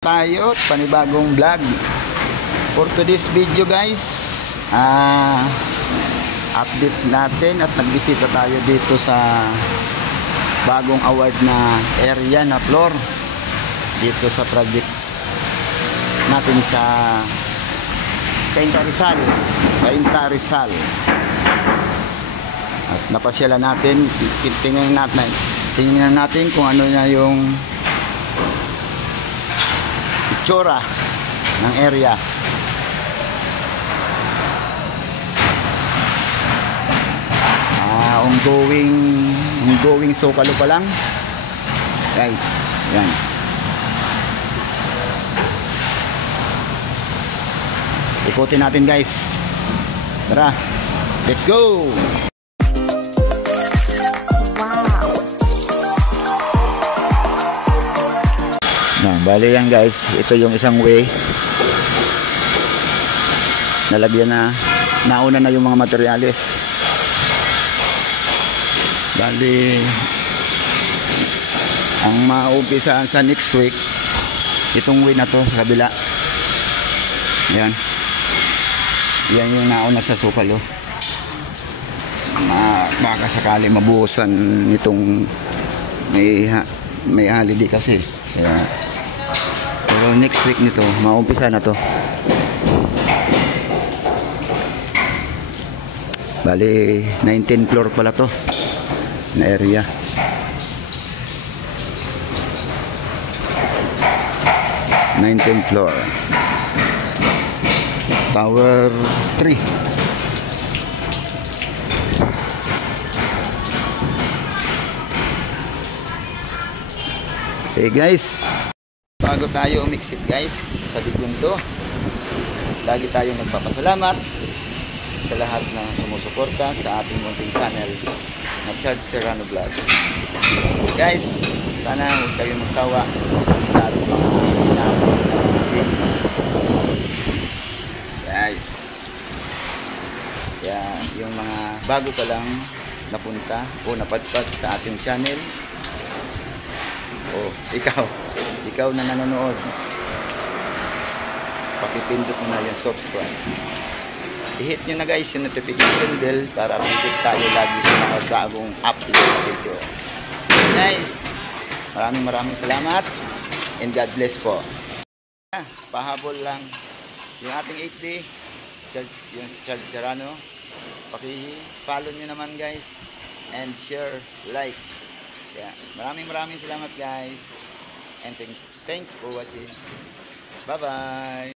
Tayo panibagong vlog for today's video guys. Update natin at nagbisita tayo dito sa bagong award na area na floor dito sa project natin sa Cainta Rizal. At napasyalan natin, tingnan natin kung ano na yung itsura ng area. Ongoing sukalo pa lang guys. Yan, ikutin natin guys. Tara, let's go. Bali yan guys, ito yung isang way. Nalagyan na, nauna na yung mga materyales. Bali, ang maumpisahan sa next week, itong way na to, sa kabila. Yan. Yan yung nauna sa sukalo. Baka sakali mabuhusan nitong may holiday kasi. Kaya, pero next week nito, maumpisa na to. Bali, 19 floor pala to na area. Floor. Tower 3. Okay guys, bago tayo umiksit guys sa video to, lagi tayong nagpapasalamat sa lahat ng sumusuporta sa ating munting channel na Charles Serrano Vlog. Guys, sana huwag kayong magsawa sa ating mga video. Guys, yan, yung mga bago pa lang napunta o napadpad sa ating channel, o ikaw na nanonood, pakipindot mo na yung subscribe. I-hit nyo na guys yung notification bell para update tayo lagi sa mga bagong upload na video. Guys, maraming salamat and God bless po. Pahabol lang yung ating 8D yung Charles Serrano. Paki-follow nyo naman guys and share, like. Yeah, maraming salamat guys and thanks for watching. Bye bye.